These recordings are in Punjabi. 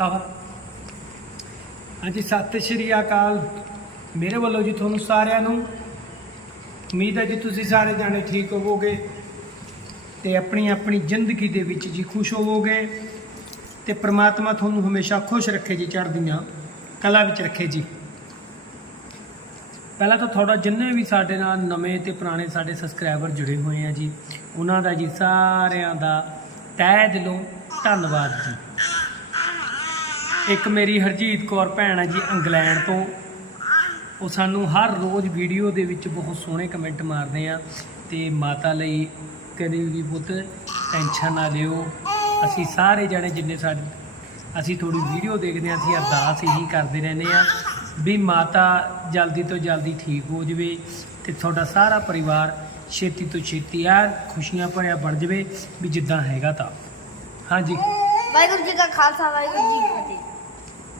ਆਹ ਹਾਂਜੀ, ਸਤਿ ਸ਼੍ਰੀ ਅਕਾਲ। ਮੇਰੇ ਵੱਲੋਂ ਜੀ ਤੁਹਾਨੂੰ ਸਾਰਿਆਂ ਨੂੰ। ਉਮੀਦ ਹੈ ਜੀ ਤੁਸੀਂ ਸਾਰੇ ਜਾਣੇ ਠੀਕ ਹੋਵੋਗੇ ਤੇ ਆਪਣੀ ਆਪਣੀ ਜ਼ਿੰਦਗੀ ਦੇ ਵਿੱਚ ਜੀ ਖੁਸ਼ ਹੋਵੋਗੇ ਤੇ ਪ੍ਰਮਾਤਮਾ ਤੁਹਾਨੂੰ ਹਮੇਸ਼ਾ ਖੁਸ਼ ਰੱਖੇ ਜੀ ਚੜ੍ਹਦੀਆਂ ਕਲਾ ਵਿੱਚ ਰੱਖੇ ਜੀ। ਪਹਿਲਾਂ ਤਾਂ ਤੁਹਾਡਾ ਜਿੰਨੇ ਵੀ ਸਾਡੇ ਨਾਲ ਨਵੇਂ ਤੇ ਪੁਰਾਣੇ ਸਾਡੇ ਸਬਸਕ੍ਰਾਈਬਰ ਜੁੜੇ ਹੋਏ ਆ ਜੀ, ਉਹਨਾਂ ਦਾ ਜੀ ਸਾਰਿਆਂ ਦਾ ਤਹਿ ਦਿਲੋਂ ਧੰਨਵਾਦ ਜੀ। ਇੱਕ ਮੇਰੀ ਹਰਜੀਤ ਕੌਰ ਭੈਣ ਹੈ ਜੀ ਇੰਗਲੈਂਡ ਤੋਂ। ਉਹ ਸਾਨੂੰ ਹਰ ਰੋਜ਼ ਵੀਡੀਓ ਦੇ ਵਿੱਚ ਬਹੁਤ ਸੋਹਣੇ ਕਮੈਂਟ ਮਾਰਦੇ ਆ ਤੇ ਮਾਤਾ ਲਈ ਕਦੇ ਵੀ ਪੁੱਤ ਟੈਨਸ਼ਨ ਨਾ ਲਿਓ। ਅਸੀਂ ਸਾਰੇ ਜਣੇ ਜਿੰਨੇ ਸਾਡੇ, ਅਸੀਂ ਥੋੜੀ ਵੀਡੀਓ ਦੇਖਦੇ ਆ, ਅਸੀਂ ਅਰਦਾਸ ਇਹੀ ਕਰਦੇ ਰਹਿੰਦੇ ਆ ਵੀ ਮਾਤਾ ਜਲਦੀ ਤੋਂ ਜਲਦੀ ਠੀਕ ਹੋ ਜਵੇ ਤੇ ਤੁਹਾਡਾ ਸਾਰਾ ਪਰਿਵਾਰ ਛੇਤੀ ਤੋਂ ਛੇਤੀ ਆ ਖੁਸ਼ੀਆਂ ਭਰਿਆ ਬਣ ਜਵੇ ਵੀ ਜਿੱਦਾਂ ਹੈਗਾ ਤਾਂ। ਹਾਂਜੀ। ਵਾਹਿਗੁਰੂ ਜੀ ਕਾ ਖਾਲਸਾ, ਵਾਹਿਗੁਰੂ ਜੀ ਕੀ ਫਤਿਹ।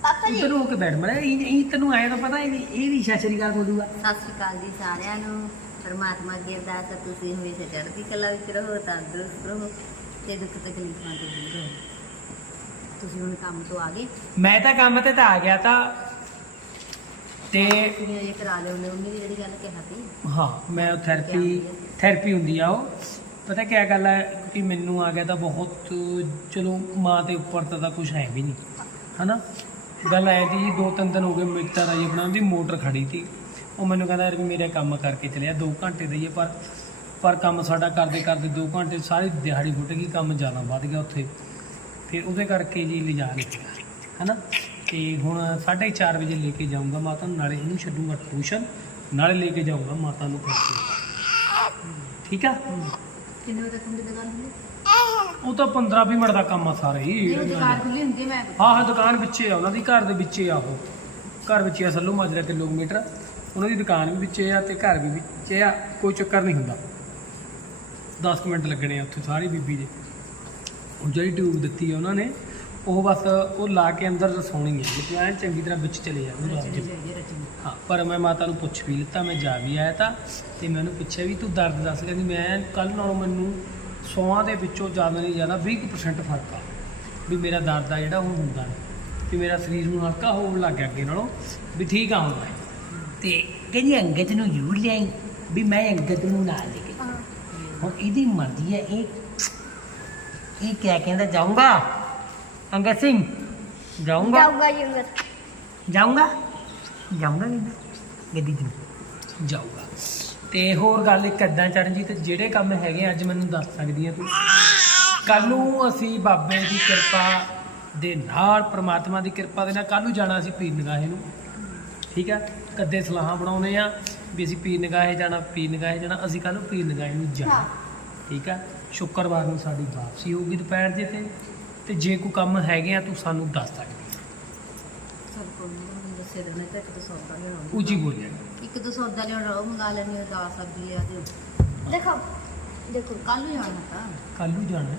ਪਾਪਾ ਜੀ। ਤੈਨੂੰ ਹੋ ਕੇ ਬੈਠ ਮੜਾ ਇਹ ਇਹ ਤੈਨੂੰ ਆਇਆ ਤਾਂ ਪਤਾ ਇਹ ਇਹ ਵੀ ਸਤਿ ਸ਼੍ਰੀ ਅਕਾਲ ਬੋਲੂਗਾ ਸਤਿ ਸ਼੍ਰੀ ਅਕਾਲ ਜੀ ਸਾਰਿਆਂ ਨੂੰ। ਪਰਮਾਤਮਾ ਅੱਗੇ ਅਰਦਾਸ ਹੈ ਤੁਸੀਂ ਹਮੇਸ਼ਾ ਚੜ੍ਹਦੀ ਕਲਾ ਵਿੱਚ ਰਹੋ ਤੰਦਰੁਸਤ ਰਹੋ ਤੇ ਦੁੱਖ ਤਕਲੀਫਾਂ ਤੋਂ ਦੂਰ ਰਹੋ। ਤੁਸੀਂ ਹੁਣ ਕੰਮ ਤੋਂ ਆ ਗਏ? ਮੈਂ ਤਾਂ ਕੰਮ ਤੇ ਤਾਂ ਆ ਗਿਆ ਤਾਂ ਤੇ ਤੁਸੀਂ ਇਹ ਕਰਾ ਲਿਓ ਨੇ ਉਹਨੇ ਵੀ ਜਿਹੜੀ ਗੱਲ ਕਿਹਾ ਸੀ। ਹਾਂ ਮੈਂ ਥੈਰੇਪੀ ਥੈਰੇਪੀ ਹੁੰਦੀ ਆ ਉਹ। ਪਤਾ ਕੀ ਗੱਲ ਹੈ ਕਿ ਮੈਨੂੰ ਆ ਗਿਆ ਤਾਂ ਬਹੁਤ ਚਲੋ ਮਾਂ ਦੇ ਉੱਪਰ ਤਾਂ ਕੁਝ ਹੈ ਵੀ ਨਹੀਂ। ਹਨਾ? ਗੱਲ ਆਈ ਦੀ ਦੋ ਤਿੰਨ ਦਿਨ ਹੋ ਗਏ ਮਿੱਟਰ ਆਈ ਆਪਣਾ ਦੀ ਮੋਟਰ ਖੜੀ ਸੀ। ਉਹ ਮੈਨੂੰ ਕਹਿੰਦਾ, ਯਾਰ ਵੀ ਮੇਰੇ ਕੰਮ ਕਰਕੇ ਚਲਿਆ 2 ਘੰਟੇ ਦਾ ਹੀ ਹੈ ਪਰ ਪਰ ਕੰਮ ਸਾਡਾ ਕਰਦੇ ਕਰਦੇ 2 ਘੰਟੇ, ਸਾਰੀ ਦਿਹਾੜੀ ਫੁੱਟ ਗਈ, ਕੰਮ ਜ਼ਿਆਦਾ ਵੱਧ ਗਿਆ ਉੱਥੇ। ਫਿਰ ਉਹਦੇ ਕਰਕੇ ਜੀ ਲਿਜਾ ਲਿਆ ਹਨਾ? ਤੇ ਹੁਣ 4:30 ਵਜੇ ਲੈ ਕੇ ਜਾਊਂਗਾ ਮਾਤਾ ਨੂੰ, ਨਾਲੇ ਇਹਨੂੰ ਛੱਡੂਗਾ ਟਿਊਸ਼ਨ, ਨਾਲੇ ਲੈ ਕੇ ਜਾਊਂਗਾ ਮਾਤਾ ਨੂੰ ਕਰਕੇ ਠੀਕ ਆ? ਕਿੰਨੇ ਵਜੇ ਤੱਕ ਹੁੰਦੀ ਦੁਕਾਨ ਖੁੱਲੀ ਉਹ ਤਾਂ 15 20 ਮਿੰਟ ਦਾ ਕੰਮ ਆ ਸਾਰੇ ਹੀ। ਦੁਕਾਨ ਖੁੱਲੀ ਹੁੰਦੀ ਮੈਂ ਹਾਂ ਹਾਂ। ਦੁਕਾਨ ਵਿੱਚੇ ਆ ਉਹਨਾਂ ਦੀ ਘਰ ਦੇ ਵਿੱਚੇ ਆ ਉਹ। ਘਰ ਵਿੱਚ ਆ ਸੱਲੂ ਮਾਜਰਾ ਕਿਲੋਮੀਟਰ। ਉਹਨਾਂ ਦੀ ਦੁਕਾਨ ਵੀ ਵਿੱਚੇ ਆ ਤੇ ਘਰ ਵੀ ਵਿੱਚੇ ਆ ਕੋਈ ਚੱਕਰ ਨਹੀਂ ਹੁੰਦਾ। 10 ਕੁ ਮਿੰਟ ਲੱਗਣੇ ਆ ਉੱਥੇ ਸਾਰੀ ਬੀਬੀ ਦੇ। ਉਹ ਜਿਹੜੀ ਟਿਊਬ ਦਿੱਤੀ ਆ ਉਹਨਾਂ ਨੇ ਉਹ ਬਸ ਉਹ ਲਾ ਕੇ ਅੰਦਰ ਰਸਾਉਣੀ ਹੈ ਜੇ ਐਨ ਚੰਗੀ ਤਰ੍ਹਾਂ ਵਿੱਚ ਚਲੇ ਜਾ ਉਹਨੂੰ ਰੱਜ ਹਾਂ ਪਰ ਮੈਂ ਮਾਤਾ ਨੂੰ ਪੁੱਛ ਵੀ ਲਿੱਤਾ ਮੈਂ ਜਾ ਵੀ ਆਇਆ ਤਾਂ ਤੇ ਮੈਨੂੰ ਪੁੱਛਿਆ ਵੀ ਤੂੰ ਦਰਦ ਦੱਸ ਕਹਿੰਦੀ ਮੈਂ ਕੱਲ ਨਾਲੋਂ ਮੈਨੂੰ ਸੌਆਂ ਦੇ ਵਿੱਚੋਂ ਜ਼ਿਆਦਾ ਨਹੀਂ ਜ਼ਿਆਦਾ 20% ਫ਼ਰਕ ਆ। ਵੀ ਮੇਰਾ ਦਰਦ ਆ ਜਿਹੜਾ ਉਹ ਹੁੰਦਾ ਨਹੀਂ ਵੀ ਮੇਰਾ ਸਰੀਰ ਨੂੰ ਹਲਕਾ ਹੋਣ ਲੱਗ ਗਿਆ ਅੱਗੇ ਨਾਲੋਂ ਵੀ ਠੀਕ ਆ ਮੈਂ ਤੇ ਕਹਿੰਦੀ ਅੰਗਦ ਨੂੰ ਜ਼ਰੂਰ ਲਿਆਈ ਵੀ ਮੈਂ ਅੰਗਦ ਨੂੰ ਨਾਲ ਲੈ ਕੇ ਹੁਣ ਇਹਦੀ ਮਰਜ਼ੀ ਹੈ ਇਹ ਇਹ ਕਿਆ ਕਹਿੰਦਾ ਜਾਊਂਗਾ? ਅੰਗਦ ਸਿੰਘ ਜਾਊਂਗਾ? ਜਾਊਗਾ ਜੀ ਅੰਗਦ। ਜਾਊਂਗਾ? ਜਾਊਂਗਾ ਨਹੀਂ ਗੱਡੀ ਚ। ਜਾਊਗਾ। ਤੇ ਹੋਰ ਗੱਲ ਇੱਕ ਏਦਾਂ ਚਰਨਜੀਤ ਜਿਹੜੇ ਕੰਮ ਹੈਗੇ ਅੱਜ ਮੈਨੂੰ ਦੱਸ ਸਕਦੀ ਆ ਤੂੰ। ਕੱਲ ਨੂੰ ਅਸੀਂ ਬਾਬੇ ਦੀ ਕਿਰਪਾ ਦੇ ਨਾਲ ਪ੍ਰਮਾਤਮਾ ਦੀ ਕਿਰਪਾ ਦੇ ਨਾਲ ਕੱਲ ਨੂੰ ਜਾਣਾ ਅਸੀਂ ਪੀਰ ਨਿਗਾਹੇ ਨੂੰ। ਠੀਕ ਹੈ ਕੱਦੇ ਸਲਾਹਾਂ ਬਣਾਉਨੇ ਆ ਵੀ ਅਸੀਂ ਪੀਰ ਨਿਗਾਹੇ ਜਾਣਾ ਪੀਰ ਨਿਗਾਹੇ ਜਾਣਾ ਅਸੀਂ ਕੱਲ ਨੂੰ ਪੀਰ ਨਿਗਾਹੇ ਨੂੰ ਜਾਣਾ। ਠੀਕ ਹੈ ਸ਼ੁੱਕਰਵਾਰ ਨੂੰ ਸਾਡੀ ਵਾਪਸੀ ਹੋਊਗੀ ਦੁਪਹਿਰ ਦੇ ਤੇ ਤੇ ਜੇ ਕੋਈ ਕੰਮ ਹੈਗੇ ਆ ਤੂੰ ਸਾਨੂੰ ਦੱਸ ਸਕਦੀ ਸਭ ਕੋਲ ਮੈਨੂੰ ਦੱਸੇ ਦੇਣਾ ਤੇ ਇੱਕ ਦੋ ਸੌਦਾ ਲਿਆਉਣਾ। ਉੱਚੀ ਬੋਲਿਆ। ਇੱਕ ਦੋ ਸੌਦਾ ਲਿਆਉਣਾ ਉਹ ਮੰਗਾ ਲੈਣੀ ਦਾਲ ਸਬਜ਼ੀ ਆ ਤੇ ਦੇਖੋ ਦੇਖੋ। ਕੱਲ ਨੂੰ ਜਾਣਾ ਤਾਂ। ਕੱਲ ਨੂੰ ਜਾਣਾ। ਹੈ।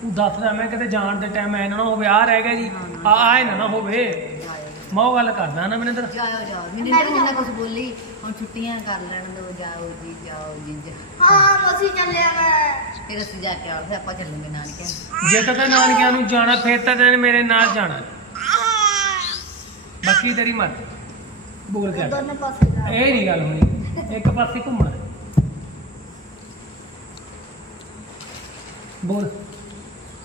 ਤੂੰ ਦੱਸਦਾ ਮੈਂ ਕਿਤੇ ਜਾਣ ਦੇ ਟਾਈਮ ਐ ਨਾ ਨਾ ਹੋਵੇ ਆ ਰਹਿ ਗਿਆ ਜੀ। ਆ ਆਏ ਨਾ ਨਾ ਹੋਵੇ। ਜਾਇਓ ਮੈਂ ਉਹ ਗੱਲ ਕਰਦਾ ਨਾ ਮੈਨੇ ਜਾਓ ਜਾਓ। ਮੈਨੂੰ ਮੈਂ ਨਹੀਂ ਵੀ ਉਹਨਾਂ ਕੁਝ ਬੋਲੀ ਹੁਣ ਛੁੱਟੀਆਂ ਕਰ ਲੈਣ ਦੋ ਜਾਓ ਜੀ ਜਾਓ ਜੀ ਜਾ। ਹਾਂ ਮਸੀ ਚੱਲਿਆ ਮੈਂ। ਫਿਰ ਅਸੀਂ ਜਾ ਕੇ ਆਉਂ ਫਿਰ ਆਪਾਂ ਚੱਲਾਂਗੇ ਨਾਨਕੇ ਜੇ ਤਾਂ ਤੈਂ ਨਾਨਕਿਆਂ ਨੂੰ ਜਾਣਾ ਫੇਰ ਤਾਂ ਤੈਨੂੰ ਮੇਰੇ ਨਾਲ ਜਾਣਾ। ਬਾਕੀ ਤੇਰੀ ਮਰਜ਼ੀ। ਬੋਲ ਕੇ ਦੋਨੇ ਪਾਸੇ ਜਾ। ਇਹ ਨਹੀਂ ਗੱਲ ਹੋਣੀ। ਇੱਕ ਪਾਸੇ ਘੁੰਮਣਾ। ਬੋਲ।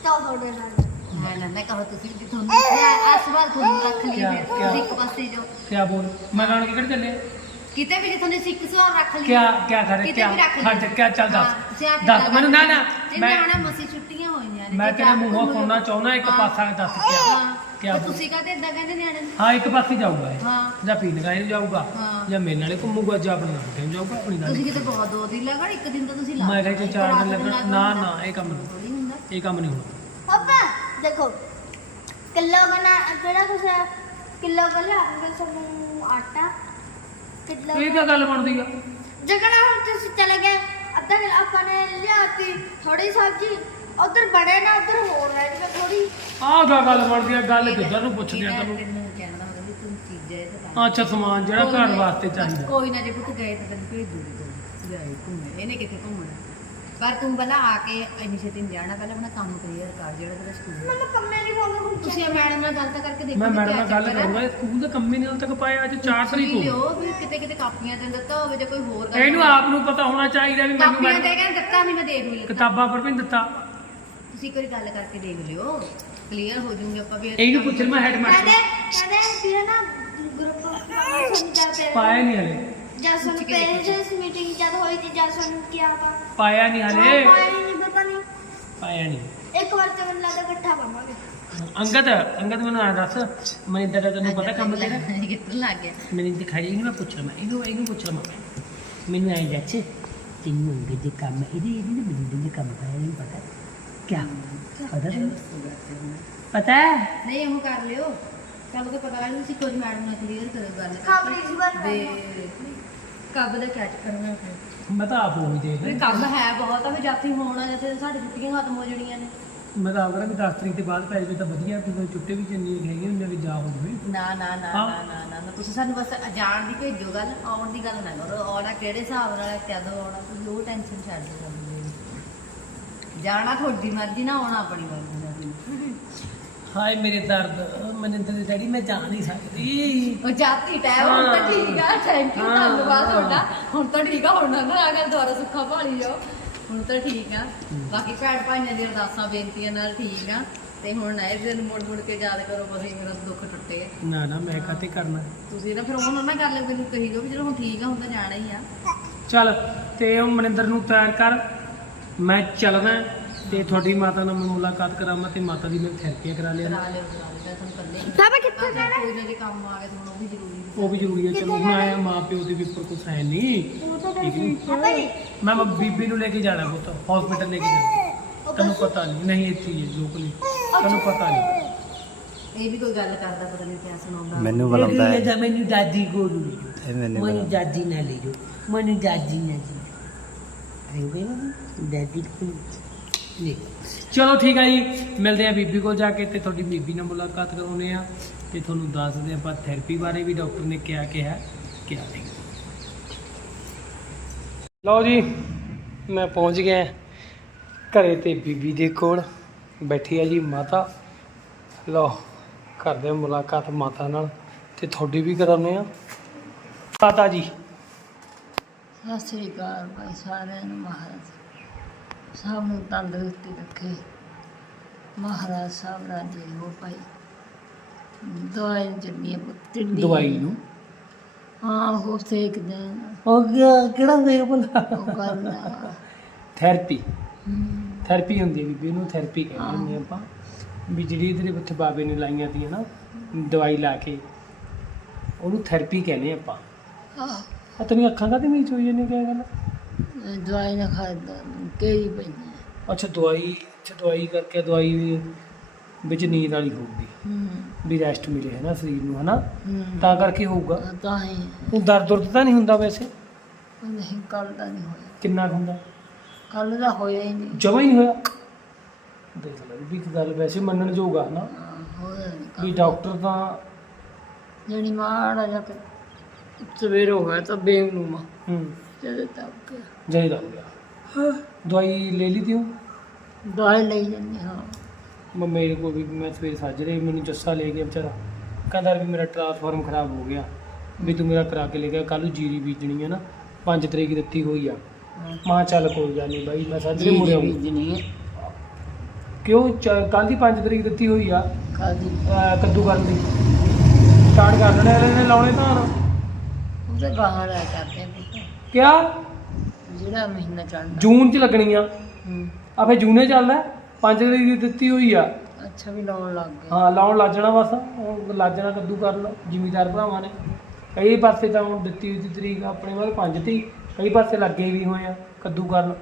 ਚਾਹ ਤੁਹਾਡੇ ਨਾਲ। ਮੈਂ ਨਾ ਮੈਂ ਕਹਾਂ ਤੁਸੀਂ ਕਿ ਤੁਹਾਨੂੰ ਇਸ ਵਾਰ ਤੁਹਾਨੂੰ ਰੱਖ ਲਈ ਕਿਆ- ਫਿਰ। ਕਿਆ? ਤੁਸੀਂ ਇੱਕ ਪਾਸੇ ਜਾਓ। ਕਿਆ ਬੋਲ? ਮੈਂ ਨਾਨਕੇ ਕਿਹੜੇ ਚੱਲੇ? ਕਿਤੇ ਵੀ ਜੇ ਤੁਹਾਨੂੰ ਸਿੱਖ ਸਵਾਰ ਰੱਖ ਲਈ ਕਿਆ ਕਿਆ ਕਰੇ? ਕਿਤੇ ਕਿਆ ਵੀ ਰੱਖ ਲਈ ਖਰਚ ਕਿਆ ਚੱਲ ਹਾਂ, ਦੱਸ ਸਿਆਹ ਦੱਸ ਕਿੱਦਾਂ ਮੈਨੂੰ ਨਾ ਨਾ। ਤੇ ਮੈਂ ਜਾਣਾ ਮਸੀ ਛੁੱਟੀਆਂ ਹੋਈਆਂ ਨੇ ਮੈਂ ਜੇ ਤੇਰੇ ਮੂੰਹੋਂ ਸੁਣਨਾ ਚਾਹੁੰਦਾ ਇੱਕ ਪਾਸਾ ਦੱਸ ਕਿਆ ਹਾਂ। ਕਿਆ ਤੇ ਬੋਲ ਤੁਸੀਂ ਕਹਤੇ ਇਦਾਂ ਕਹਿੰਦੇ ਨਿਆਣੇ ਨੂੰ? ਹਾਂ ਇੱਕ ਪਾਸੇ ਜਾਊਗਾ ਇਹ। ਹਾਂ। ਜਾਂ ਪੀਣ ਨੂੰ ਜਾਊਗਾ ਹਾਂ। ਜਾਂ ਮੇਰੇ ਨਾਲੇ ਘੁੰਮੂਗਾ ਜਾਂ ਆਪਣੇ ਨਾਲ ਟਾਈਮ ਜਾਊਗਾ ਆਪਣੀ ਨਾਲ ਤੁਸੀਂ ਕਿਤੇ ਬਹੁਤ ਦੋ ਦਿਨ ਲਗਾ ਇੱਕ ਦਿਨ ਤਾਂ ਤੁਸੀਂ ਲਾ ਮੈਂ ਕਿਹਾ ਜੀ ਚਾਰ ਦਿਨ ਲੱਗਣਾ ਨਾ ਨਾ ਇਹ ਕੰਮ ਨਹੀਂ ਥੋੜੀ ਹੁੰਦਾ। ਇਹ ਕੰਮ ਨਹੀਂ ਹੋਣਾ ਪਾਪਾ ਦੇਖੋ ਕਿਲੋ ਬਣਾ ਕਿਹੜਾ ਕੁਛ ਹੈ? ਕਿਲੋ ਬਣਾ ਅੰਗਦ ਸਾਨੂੰ ਆਟਾ। ਕਿਲੋ ਇਹ ਕੀ ਗੱਲ ਬਣਦੀ ਆ? ਜਗਣਾ ਹੁਣ ਤੁਸੀਂ ਚਲੇ ਗਏ ਅੱਧਾ ਕਿਲੋ ਆਪਾਂ ਨੇ ਲਿਆਤੀ ਥੋੜੀ ਸਬਜ਼ੀ। ਉਧਰ ਬਣੇ ਨਾ ਉਧਰ ਹੋਰ ਰਹਿ ਗਿਆ ਥੋੜੀ ਆਹ ਕੀ ਗੱਲ ਬਣਦੀ ਆ ਗੱਲ ਕਿੱਧਰ ਨੂੰ ਪੁੱਛਦੇ ਆ ਤੈਨੂੰ? ਤੈਨੂੰ ਕਹਿਣਾ ਹੁੰਦਾ ਵੀ ਤੂੰ ਚੀਜ਼ਾਂ ਇਹ ਤਾਂ ਅੱਛਾ ਸਮਾਨ ਜਿਹੜਾ ਘਰ ਵਾਸਤੇ ਚਾਹੀਦਾ। ਕੋਈ ਨਾ ਜੇ ਪੁੱਤ ਗਏ ਤਾਂ ਤੈਨੂੰ ਭੇਜ ਦੂਗੀ ਤੂੰ ਜਾਏ ਘੁੰਮੇ ਇਹਨੇ ਕਿੱਥੇ ਘੁੰਮਣਾ? ਪਰ ਤੂੰ ਪਹਿਲਾਂ ਆ ਕੇ ਇੰਨੀ ਛੇਤੀ ਨਹੀਂ ਜਾਣਾ ਪਹਿਲਾਂ ਆਪਣਾ ਕੰਮ ਕਲੀਅਰ ਕਰ ਜਿਹੜਾ ਤੇਰਾ ਸਕੂਲ ਮੈਨੂੰ ਕੰਮੇ ਦੀ ਫੋਟੋ ਖਿੱਚ ਤੁਸੀਂ ਆ ਮੈਡਮ ਨਾਲ ਗੱਲ ਤਾਂ ਕਰਕੇ ਦੇਖੋ ਮੈਂ ਮੈਡਮ ਨਾਲ ਗੱਲ। ਕਰੂੰਗਾ ਇਹ ਸਕੂਲ ਦਾ ਕੰਮ ਹੀ ਨਹੀਂ ਹਾਲੇ ਤੱਕ ਪਾਇਆ ਅੱਜ 4 ਤਰੀਕ ਹੋ ਲਿਓ ਵੀ ਕਿਤੇ ਕਿਤੇ ਕਾਪੀਆਂ ਤੇ ਦਿੱਤਾ ਹੋਵੇ ਜਾਂ ਕੋਈ ਹੋਰ ਗੱਲ ਇਹਨੂੰ ਆਪ ਨੂੰ ਪਤਾ ਹੋਣਾ ਚਾਹੀਦਾ ਵੀ ਮੈਨੂੰ ਕਾਪੀਆਂ ਮੈਡਮ ਕਹਿੰਦੇ ਦਿੱਤਾ ਨਹੀਂ ਮੈਂ ਦੇਖ ਲਈ ਕਿਤਾਬਾਂ ਪਰ ਵੀ ਨਹੀਂ ਦਿੱਤਾ। ਤੁਸੀਂ ਕੋਈ ਗੱਲ ਕਰਕੇ ਦੇਖ ਲਿਓ। ਕਲੀਅਰ ਹੋ ਜੂਗੇ ਆਪਾਂ ਵੀ ਇਹਨੂੰ ਪੁੱਛ ਮੈਂ ਹੈਡ ਕਹਿੰਦੇ ਮਾਸਟਰ ਕਹਿੰਦੇ ਵੀਰੇ ਨਾ ਗਰੁੱਪ ਪਾਇਆ ਨਹੀਂ ਹਲੇ। ਜਸਨ ਕੇ। ਪੇਰੈਂਟਸ ਮੀਟਿੰਗ ਜਦ ਹੋਈ ਸੀ ਜਸਨ ਕਿਹਾ ਤਾਂ। ਪਾਇਆ ਨਹੀਂ ਹਲੇ। ਪਾਇਆ ਨਹੀਂ ਪਤਾ ਨਹੀਂ ਪਾਇਆ ਨਹੀਂ ਇੱਕ ਵਾਰ ਤੇ ਮੈਨੂੰ ਲੱਗਦਾ ਇਕੱਠਾ ਪਾਵਾਂਗੇ ਅੰਗਦ ਅੰਗਦ ਮੈਨੂੰ ਆ ਦੱਸ। ਮਨਿੰਦਰ ਦਾ ਤੈਨੂੰ ਪਤਾ ਕੰਮ ਤੇਰਾ ਕਿੱਥੇ ਲੱਗ ਗਿਆ ਮੈਨੂੰ ਦਿਖਾਈ ਨਹੀਂ ਮੈਂ ਪੁੱਛ ਇਹਨੂੰ ਇਹਨੂੰ ਪੁੱਛ ਲਵਾਂ। ਮੈਨੂੰ ਐ ਜੱਚ ਤੈਨੂੰ ਅੰਗਦ ਦੇ ਕੰਮ ਇਹਦੇ ਇਹਦੇ ਮਨਿੰਦਰ ਦੇ ਕੰਮ ਦਾ ਨਹੀਂ ਪਤਾ। ਕਿਆ? ਪਤਾ ਤੈਨੂੰ? ਪਤਾ ਹੈ? ਨਹੀਂ ਉਹ ਕਰ ਲਿਓ। ਕੱਲ ਤੋਂ ਪਤਾ ਲੱਗ ਤੁਸੀਂ ਕੋਈ ਮੈਡਮ ਨਾਲ ਕਲੀਅਰ ਕਰੋ ਗੱਲ ਹਾਂ ਪ੍ਰਿੰਸੀਪਲ ਦੇ ਕੱਬ ਦਾ ਕੈਚ ਕਰਨਾ ਫਿਰ ਮੈਂ ਤਾਂ ਆਪ ਉਹੀ ਦੇਖ ਵੀ ਕੰਮ ਹੈ। ਬਹੁਤ ਆ ਵੀ ਜਾਤੀ ਹੋਣਾ ਜਿੱਥੇ ਸਾਡੀ ਛੁੱਟੀਆਂ ਖਤਮ ਹੋ ਜਾਣੀਆਂ ਨੇ। ਮੈਂ ਤਾਂ ਆਪ ਕਰਾਂ ਵੀ 10 ਤਰੀਕ ਬਾਅਦ ਪੈ ਜਾਵੇ ਤਾਂ ਵਧੀਆ ਕਿ ਕੋਈ ਛੁੱਟੀ ਵੀ ਚੰਨੀ ਹੈਗੀ ਉਹਨਾਂ ਦੀ ਜਾ ਹੋ ਜਵੇ। ਨਾ ਨਾ ਨਾ ਹਾਂ। ਨਾ ਨਾ ਨਾ ਨਾ, ਤੁਸੀਂ ਸਾਨੂੰ ਬਸ ਜਾਣ ਦੀ ਭੇਜੋ ਗੱਲ ਆਉਣ ਦੀ ਗੱਲ ਨਾ ਕਰੋ। ਆਉਣਾ ਕਿਹੜੇ ਹਿਸਾਬ ਨਾਲ ਕਦੋਂ ਆਉਣਾ ਤੁਸੀਂ ਉਹ ਟੈਨਸ਼ਨ ਛੱਡ ਦਿਓ ਸਾਨੂੰ। ਜਾਣਾ ਤੁਹਾਡੀ ਮਰਜ਼ੀ ਨਾ ਆਉਣਾ ਆਪਣੀ ਮਰਜ਼ੀ ਨਾਲ। ਹਾਏ ਮੇਰੇ ਦਰਦ। ਮਨਿੰਦਰ ਦੇ ਡੈਡੀ ਮੈਂ ਜਾ ਨਹੀਂ ਸਕਦੀ। ਉਹ ਜਾਤੀ ਟੈ ਹੁਣ ਤਾਂ। ਠੀਕ ਆ ਥੈਂਕ ਯੂ ਹਾਂ। ਧੰਨਵਾਦ ਤੁਹਾਡਾ। ਹੁਣ ਤਾਂ ਠੀਕ ਆ ਹੁਣ ਨਾ ਨਾ ਅਗਰ ਦੁਆਰਾ ਸੁੱਖਾ ਭਾਲੀ ਜਾਓ। ਹੁਣ ਤਾਂ ਠੀਕ ਆ। ਬਾਕੀ ਭੈਣ ਭਾਈਆਂ ਦੀ ਅਰਦਾਸਾਂ ਬੇਨਤੀਆਂ ਨਾਲ ਠੀਕ ਆ। ਤੇ ਹੁਣ ਇਹ ਦਿਨ ਮੁੜ ਮੁੜ ਕੇ ਯਾਦ ਕਰੋ ਬਸ ਮੇਰਾ ਦੁੱਖ ਟੁੱਟੇ ਨਾ ਨਾ ਮੈਂ ਕਾਤੇ ਕਰਨਾ? ਤੁਸੀਂ ਨਾ ਫਿਰ ਉਹਨਾਂ ਨਾਲ ਗੱਲ ਮੈਨੂੰ ਕਹੀ ਜਾਓ ਵੀ ਜਦੋਂ ਹੁਣ ਠੀਕ ਆ ਹੁਣ ਤਾਂ ਜਾਣਾ ਹੀ ਆ। ਚੱਲ ਤੇ ਉਹ ਮਨਿੰਦਰ ਨੂੰ ਤਿਆਰ ਕਰ। ਮੈਂ ਚੱਲਦਾ ਤੇ ਤੁਹਾਡੀ ਮਾਤਾ ਨਾਲ ਮੈਂ ਮੁਲਾਕਾਤ ਕਰਾਵਾਂ ਤੇ ਮਾਤਾ ਦੀ ਮੈਂ ਥੈਰੇਪੀ ਕਰਾ ਲਿਆ। ਕਰਾ ਲਿਓ ਕਰਾ ਲਿਓ ਤੁਹਾਨੂੰ ਕੱਲੇ ਬਾਬਾ ਕਿੱਥੇ ਜਾਣਾ? ਕੋਈ ਨਾ ਜੇ ਕੰਮ ਆ ਗਿਆ ਤਾਂ ਉਹ ਵੀ ਜ਼ਰੂਰੀ ਹੈ। ਉਹ ਵੀ ਜ਼ਰੂਰੀ ਹੈ ਚਲੋ ਹੁਣ ਆਇਆ ਮਾਂ ਪਿਓ ਦੇ ਵੀ ਉੱਪਰ ਕੁਛ ਹੈ ਨਹੀਂ ਠੀਕ ਨਹੀਂ ਪਾਪਾ ਜੀ। ਮੈਂ ਮੈਂ ਬੀਬੀ ਨੂੰ ਲੈ ਕੇ ਜਾਣਾ ਪੁੱਤ ਹਸਪੀਟਲ ਲੈ ਕੇ ਜਾਣਾ। ਤੈਨੂੰ ਪਤਾ ਨਹੀਂ ਨਹੀਂ ਇੱਥੇ ਹੀ ਹੈ ਲੋਕਲੀ ਤੈਨੂੰ ਪਤਾ ਨਹੀਂ। ਇਹ ਵੀ ਕੋਈ ਗੱਲ ਕਰਦਾ ਪਤਾ ਨਹੀਂ ਕਿਆ ਸੁਣਾਉਂਦਾ। ਮੈਨੂੰ ਬੁਲਾਉਂਦਾ ਹੈ। ਮੈਨੂੰ ਦਾਦੀ ਕੋਲ ਲੈ ਜਾਓ। ਇਹ ਮੈਨੂੰ ਦਾਦੀ ਨਾਲ ਲੈ ਜਾਓ। ਮੈਨੂੰ ਦਾਦੀ ਨਾਲ ਜੀ ਆਏਗੇ ਦਾਦੀ ਕੋਲ? ਲੈ ਚਲੋ ਠੀਕ ਆ ਜੀ, ਮਿਲਦੇ ਆ ਬੀਬੀ ਕੋਲ ਜਾ ਕੇ ਤੇ ਤੁਹਾਡੀ ਬੀਬੀ ਨਾਲ ਮੁਲਾਕਾਤ ਕਰਾਉਨੇ ਆ। ਤੇ ਤੁਹਾਨੂੰ ਦੱਸਦੇ ਆਪਾਂ ਥੈਰੇਪੀ ਬਾਰੇ ਵੀ ਡਾਕਟਰ ਨੇ ਕਿਹਾ ਕਿਹਾ ਕਿਹਾ ਨਹੀਂ। ਲਓ ਜੀ, ਮੈਂ ਪਹੁੰਚ ਗਿਆ ਘਰੇ ਤੇ ਬੀਬੀ ਦੇ ਕੋਲ। ਬੈਠੀ ਆ ਜੀ ਮਾਤਾ। ਲਓ, ਕਰਦੇ ਮੁਲਾਕਾਤ ਮਾਤਾ ਨਾਲ ਤੇ ਤੁਹਾਡੀ ਵੀ ਕਰਾਉਨੇ ਆ। ਮਾਤਾ ਜੀ। ਸਤਿ ਸ੍ਰੀ ਅਕਾਲ ਭਾਈ ਸਾਰਿਆਂ ਨੂੰ ਮਹਾਰਾਜ। ਸਭ ਨੂੰ ਤੰਦਰੁਸਤੀ ਰੱਖੇ। ਮਹਾਰਾਜ ਸਾਹਿਬ ਰਾਜੇ ਹੋ ਭਾਈ। ਦਵਾਈ ਜੰਮੀ ਪੁੱਤ ਦਵਾਈ ਨੂੰ? ਹਾਂ ਹੋ ਸੇਕਦੇ ਆ। ਉਹ ਕਿਆ- ਕਿਹੜਾ ਦੇ ਬੰਦਾ ਉਹ ਕਰਨਾ ਥੈਰੇਪੀ ਥੈਰੇਪੀ ਹੁੰਦੀ ਹੈ ਬੀਬੀ ਨੂੰ ਥੈਰੇਪੀ ਕਹਿੰਦੇ ਹੁੰਦੇ ਆਪਾਂ। ਵੀ ਜਿਹੜੀ ਇਹਦੇ ਉੱਥੇ ਬਾਬੇ ਨੇ ਲਾਈਆਂ ਦੀਆਂ ਨਾ ਦਵਾਈ ਲਾ ਕੇ ਉਹਨੂੰ ਥੈਰੇਪੀ ਕਹਿੰਦੇ ਆਪਾਂ। ਆਹ, ਆ ਤੇਰੀਆਂ ਅੱਖਾਂ ਕਾਹਦੇ ਵਿੱਚ ਹੋਈ ਜਾਂਦੀ ਕਿਆ ਗੱਲ? ਦਵਾਈ ਨਾ ਖਾਦਾ ਕਈ ਪਈ ਅੱਛਾ ਦਵਾਈ ਅੱਛਾ ਦਵਾਈ ਕਰਕੇ ਦਵਾਈ ਵੀ ਵਿੱਚ ਨੀਂਦ ਵਾਲੀ ਹੋਊਗੀ। ਹੂੰ। ਵੀ ਰੈਸਟ ਮਿਲੇ ਹੈ ਨਾ ਸਰੀਰ ਨੂੰ ਹਨਾ? ਹੂੰ। ਤਾਂ ਕਰਕੇ ਹੋਊਗਾ। ਤਾਂ ਹੀ। ਉਹ ਦਰਦ ਦੁਰਦ ਤਾਂ ਨਹੀਂ ਹੁੰਦਾ ਵੈਸੇ? ਨਹੀਂ ਕੱਲ ਦਾ ਨਹੀਂ ਹੋਇਆ। ਕਿੰਨਾ ਕੁ ਹੁੰਦਾ? ਕੱਲ ਦਾ ਹੋਇਆ ਹੀ ਨਹੀਂ। ਜਮਾ ਹੀ ਨਹੀਂ ਹੋਇਆ? ਦੇਖ ਲੈ ਵੀ ਇੱਕ ਗੱਲ ਵੈਸੇ ਮੰਨਣ ਨਾ ਹਾਂ, ਹੋਇਆ ਨਹੀਂ ਵੀ ਕੱਲ੍ਹ। ਡਾਕਟਰ ਤਾਂ ਜਣੀ ਮਾੜਾ ਜਾ ਕੇ ਸਵੇਰ ਹੋ ਗਿਆ ਤਾਂ ਬੇਮਨੂਮਾ ਹੂੰ। ਜਦ ਤੱਕ ਜਈ ਹੋ ਗਿਆ। ਦਵਾਈ ਲੈ ਲਈ ਤੀ? ਉਹ ਦਵਾਈ ਲਈ ਜਾਂਦੀ ਹਾਂ। ਮੈਂ ਮੇਰੇ ਕੋਲ ਵੀ ਮੈਂ ਸਵੇਰੇ ਸਾਜਰੇ ਮੈਨੂੰ ਜੱਸਾ ਲੈ ਗਿਆ ਵਿਚਾਰਾ। ਕਹਿੰਦਾ ਵੀ ਮੇਰਾ ਟ੍ਰਾਂਸਫਾਰਮ ਖਰਾਬ ਹੋ ਗਿਆ। ਵੀ ਤੂੰ ਮੇਰਾ ਕਰਾ ਕੇ ਲੈ ਗਿਆ ਕੱਲ ਜੀਰੀ ਬੀਜਣੀ ਹੈ ਨਾ। 5 ਤਰੀਕ ਦਿੱਤੀ ਹੋਈ ਆ। ਮਾਂ ਚੱਲ ਕੋਈ ਗੱਲ ਨਹੀਂ ਬਾਈ ਮੈਂ ਸਾਜਰੇ ਮੁੜਿਆ ਬੀਜਣੀ ਹੈ ਕਿਉਂ? ਕੱਲ ਦੀ 5 ਤਰੀਕ ਦਿੱਤੀ ਹੋਈ ਆ। ਕਾਦੀ ਅਹ ਕੱਦੂ ਕਰਨ ਦੀ। ਸਟਾਰਟ ਕਰ ਦੇਣੇ ਇਹਨੇ ਲਾਉਣੇ ਤਾਂ ਉਹਦੇ ਬਾਹਰ ਆ ਕਰਦੇ ਆ ਪੁੱਤ ਕਿਆ? ਜਿਹੜਾ ਮਹੀਨਾ ਚੱਲਦਾ। ਜੂਨ ਚ ਲੱਗਣੀ ਆ। ਹੂੰ। ਆ ਫੇ ਜੂਨੇ ਚੱਲਦਾ 5 ਤਰੀਕ ਦੀ ਦਿੱਤੀ ਹੋਈ ਆ। ਅੱਛਾ ਵੀ ਲਾਉਣ ਲੱਗ ਗਏ। ਹਾਂ ਲਾਉਣ ਲੱਜਣਾ ਬਸ। ਉਹ ਲੱਜਣਾ ਕੱਦੂ ਕਰਨ ਜ਼ਿਮੀਦਾਰ ਭਰਾਵਾਂ ਨੇ। ਕਈ ਪਾਸੇ ਤਾਂ ਹੁਣ ਦਿੱਤੀ ਹੋਈ ਸੀ ਤਰੀਕ ਆਪਣੇ ਵੱਲ ਪੰਜ ਤੀ। ਕਈ ਪਾਸੇ ਲੱਗੇ ਵੀ ਹੋਏ ਆ ਕੱਦੂ ਕਰਨ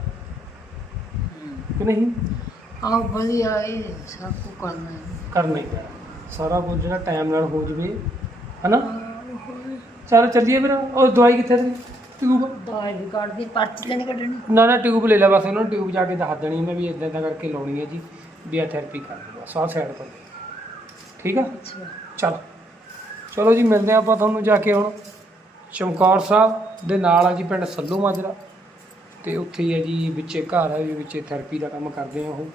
ਕਿ ਨਹੀਂ? ਆਹ ਵਧੀਆ ਇਹ ਸਭ ਕੁ ਕਰਨਾ। ਹੈ। ਕਰਨਾ ਹੀ ਪੈਣਾ। ਸਾਰਾ ਕੁਝ ਜਿਹੜਾ ਟਾਈਮ ਨਾਲ ਹੋ ਜਵੇ। ਹਨਾ? ਚਲ ਚੱਲੀਏ ਫਿਰ। ਉਹ ਦਵਾਈ ਕਿੱਥੇ ਤੇਰੀ? ਟਿਊਬ? ਦਵਾਈ ਵੀ ਕੱਢਦੀ ਪਰਚੀ ਨਹੀਂ ਕੱਢਣੀ। ਨਾ ਨਾ ਟਿਊਬ ਲੈ ਲੈ ਬਸ ਉਹਨਾਂ ਟਿਊਬ ਜਾ ਕੇ ਦੱਸ ਦੇਣੀ ਮੈਂ ਵੀ ਇਦਾਂ ਇਦਾਂ ਕਰਕੇ ਲਾਉਣੀ ਹੈ ਜੀ ਵੀ ਆ ਥੈਰੇਪੀ ਕਰ ਲਓ ਬਸ ਆਹ ਸਾਈਡ ਪਰ ਠੀਕ ਆ? ਚਲ। ਚਲੋ ਜੀ ਮਿਲਦੇ ਆਪਾਂ ਤੁਹਾਨੂੰ ਜਾ ਕੇ ਹੁਣ। ਚਮਕੌਰ ਸਾਹਿਬ ਦੇ ਨਾਲ ਆ ਜੀ ਪਿੰਡ ਸੱਲੂ ਮਾਜਰਾ। ਤੇ ਉੱਥੇ ਹੀ ਹੈ ਜੀ ਵਿੱਚੇ ਘਰ ਹੈ ਵੀ ਵਿੱਚੇ ਥੈਰੇਪੀ ਦਾ ਕੰਮ ਕਰਦੇ ਆ ਉਹ।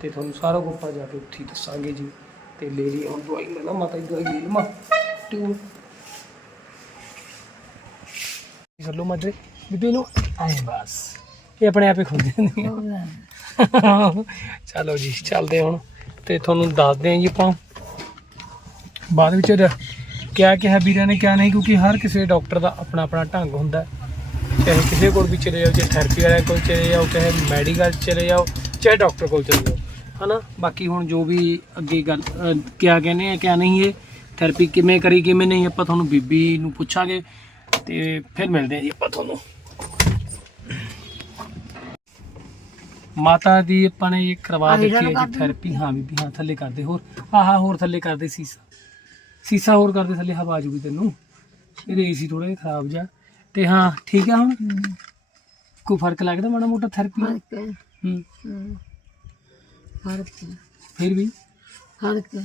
ਤੇ ਤੁਹਾਨੂੰ ਸਾਰਾ ਕੁਝ ਆਪਾਂ ਜਾ ਕੇ ਉੱਥੇ ਦੱਸਾਂਗੇ ਜੀ। ਤੇ ਲੈ ਲਈ ਹੁਣ ਦਵਾਈ ਲੈ ਲਾ ਮਾਤਾ ਦੀ ਦਵਾਈ ਲੈ ਲਵਾਂ ਟਿਊਬ। ਸੱਲੋ ਮਾਜਰੇ। ਬੀਬੀ ਨੂੰ ਆਏ ਬਸ। ਇਹ ਆਪਣੇ ਆਪ ਹੀ ਖੁੱਲ ਜਾਂਦੀ ਚਲੋ ਜੀ, ਚੱਲਦੇ ਹੁਣ। ਤੇ ਤੁਹਾਨੂੰ ਦੱਸਦੇ ਹਾਂ ਜੀ ਆਪਾਂ। ਬਾਅਦ ਵਿੱਚ ਕਿਆ ਕਿਹਾ ਵੀਰਾਂ ਨੇ, ਕਿਆ ਨਹੀਂ, ਕਿਉਂਕਿ ਹਰ ਕਿਸੇ ਡਾਕਟਰ ਦਾ ਆਪਣਾ ਆਪਣਾ ਢੰਗ ਹੁੰਦਾ। ਚਾਹੇ ਕਿਸੇ ਕੋਲ ਵੀ ਚਲੇ ਜਾਓ, ਚਾਹੇ ਥੈਰੇਪੀ ਵਾਲੇ ਕੋਲ ਚਲੇ ਜਾਓ, ਚਾਹੇ ਮੈਡੀਕਲ ਚਲੇ ਜਾਓ, ਚਾਹੇ ਡਾਕਟਰ ਕੋਲ ਚਲੇ ਜਾਓ। ਹਨਾ? ਬਾਕੀ ਹੁਣ ਜੋ ਵੀ ਅੱਗੇ ਗੱਲ ਕਿਆ ਕਹਿੰਦੇ ਆ, ਕਿਆ ਨਹੀਂ ਇਹ ਥੈਰੇਪੀ ਕਿਵੇਂ ਕਰੀ, ਕਿਵੇਂ ਨਹੀਂ, ਆਪਾਂ ਤੁਹਾਨੂੰ ਬੀਬੀ ਨੂੰ ਪੁੱਛਾਂਗੇ। ਤੇ ਫਿਰ ਮਿਲਦੇ ਹਾਂ ਜੀ ਆਪਾਂ ਤੁਹਾਨੂੰ। ਮਾਤਾ ਦੀ ਆਪਾਂ ਨੇ ਇਹ ਕਰਵਾ ਆਹ ਦਿੱਤੀ ਹੈ ਜੀ ਥੈਰੇਪੀ ਹਾਂ ਬੀਬੀ ਹਾਂ ਥੱਲੇ ਕਰਦੇ ਹੋਰ। ਹਾਂ ਹਾਂ ਹੋਰ ਥੱਲੇ ਕਰਦੇ ਸੀਸਾ। ਸੀਸਾ ਹੋਰ ਕਰਦੇ ਥੱਲੇ ਹਵਾ ਆ ਜੂਗੀ ਤੈਨੂੰ। ਇਹਦੇ ਏਸੀ ਥੋੜਾ ਜਿਹਾ ਖਰਾਬ ਜਾ ਤੇ ਹਾਂ ਠੀਕ ਆ ਹੁਣ? ਕੋਈ ਫ਼ਰਕ ਲੱਗਦਾ ਮਾੜਾ ਮੋਟਾ ਥੈਰੇਪੀ ਹੈ। ਫ਼ਰਕ ਫਿਰ ਵੀ? ਫ਼ਰਕ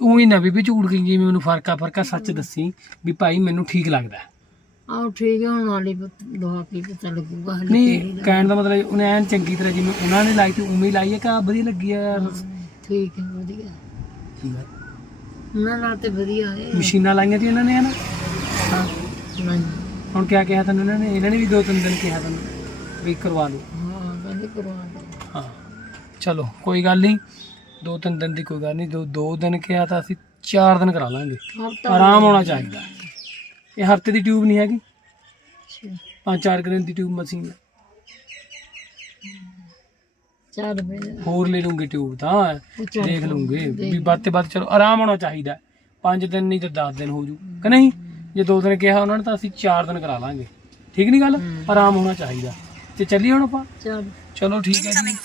ਉਹੀ ਨਾ ਬੀਬੀ ਝੂਠ ਗਈ ਜਿਵੇਂ ਮੈਨੂੰ ਫ਼ਰਕ ਆ ਫ਼ਰਕ ਆ ਸੱਚ ਦੱਸੀ ਵੀ ਭਾਈ ਮੈਨੂੰ ਠੀਕ ਲੱਗਦਾ। ਆਹ ਠੀਕ ਹੈ ਹੁਣ ਵਾਲੀ ਦਵਾ ਕੀ ਪਤਾ ਲੱਗੂਗਾ ਹਲੇ ਨਹੀਂ ਤੇਰੀ ਦਾ। ਕਹਿਣ ਦਾ ਮਤਲਬ ਉਹਨੇ ਐਨ ਚੰਗੀ ਤਰ੍ਹਾਂ ਜਿਵੇਂ ਉਹਨਾਂ ਨੇ ਲਾਈ ਤੇ ਉਵੇਂ ਹੀ ਲਾਈ ਹੈ ਕਿ ਵਧੀਆ ਲੱਗੀ ਆ? ਯਾਰ ਠੀਕ ਹੈ ਵਧੀਆ। ਉਹਨਾਂ ਨਾਲ ਤੇ ਵਧੀਆ ਹੈ। ਮਸ਼ੀਨਾਂ ਲਾਈਆਂ ਸੀ ਇਹਨਾਂ ਨੇ ਨਾ ਹਾਂ ਨਹੀਂ ਹੁਣ ਕਿਆ ਕਿਹਾ ਤੈਨੂੰ ਇਹਨਾਂ ਨੇ? ਇਹਨਾਂ ਨੇ ਵੀ ਦੋ ਤਿੰਨ ਦਿਨ ਕਿਹਾ ਤੈਨੂੰ ਵੀ ਕਰਵਾ ਲਓ। ਹਾਂ ਕਹਿੰਦੇ ਕਰਵਾ ਦੇ ਹਾਂ ਚਲੋ ਕੋਈ ਗੱਲ ਨਹੀਂ। ਦੋ ਤਿੰਨ ਦਿਨ ਦੀ ਕੋਈ ਗੱਲ ਨਹੀਂ ਦੋ ਦੋ ਦਿਨ ਕਿਹਾ ਤਾਂ ਅਸੀਂ ਚਾਰ ਦਿਨ ਕਰਾ ਲਾਂਗੇ। ਹਫਤਾ ਆਰਾਮ ਹੋਣਾ ਚਾਹੀਦਾ। ਇਹ ਹਫ਼ਤੇ ਦੀ ਟਿਊਬ ਨਹੀਂ ਹੈਗੀ। ਅੱਛਾ, ਪੰਜ ਚਾਰ ਦਿਨ ਦੀ ਟਿਊਬ ਮਸ਼ੀਨ ਹੈ। ਹੋਰ ਲੈ ਲੂੰਗੇ ਟਿਊਬ ਤਾਂ ਦੇਖ ਲੂੰਗੇ। ਵੀ ਵੱਧ ਤੇ ਵੱਧ ਚਲੋ ਆਰਾਮ ਹੋਣਾ ਚਾਹੀਦਾ। ਪੰਜ ਦਿਨ ਨਹੀਂ ਤਾਂ 10 ਦਿਨ ਹੋ ਜੂ। ਕਿ ਨਹੀਂ? ਜੇ ਦੋ ਦਿਨ ਕਿਹਾ ਉਹਨਾਂ ਨੇ ਤਾਂ ਅਸੀਂ ਚਾਰ ਦਿਨ ਕਰਾ ਲਾਂਗੇ। ਠੀਕ ਨਹੀਂ ਗੱਲ? ਆਰਾਮ ਹੋਣਾ ਚਾਹੀਦਾ। ਤੇ ਚੱਲੀਏ ਹੁਣ ਆਪਾਂ? ਚੱਲ। ਚਲੋ ਠੀਕ ਹੈ ਜੀ.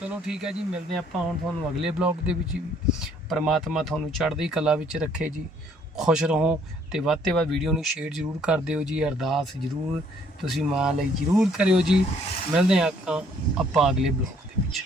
ਚਲੋ ਠੀਕ ਹੈ ਜੀ ਮਿਲਦੇ ਹਾਂ ਆਪਾਂ ਹੁਣ ਤੁਹਾਨੂੰ ਅਗਲੇ ਬਲੌਗ ਦੇ ਵਿੱਚ ਪਰਮਾਤਮਾ ਤੁਹਾਨੂੰ ਚੜ੍ਹਦੀ ਕਲਾ ਵਿੱਚ ਰੱਖੇ ਜੀ। ਖੁਸ਼ ਰਹੋ ਤੇ ਵੱਧ ਤੇ ਵੱਧ ਵੀਡੀਓ ਨੂੰ ਸ਼ੇਅਰ ਜ਼ਰੂਰ ਕਰ ਦਿਓ ਜੀ, ਅਰਦਾਸ ਜ਼ਰੂਰ ਤੁਸੀਂ ਮਾਂ ਲਈ ਜ਼ਰੂਰ ਕਰਿਓ ਜੀ। ਮਿਲਦੇ ਹਾਂ ਆਪਾਂ ਆਪਾਂ ਅਗਲੇ ਬਲੌਗ ਦੇ ਵਿੱਚ।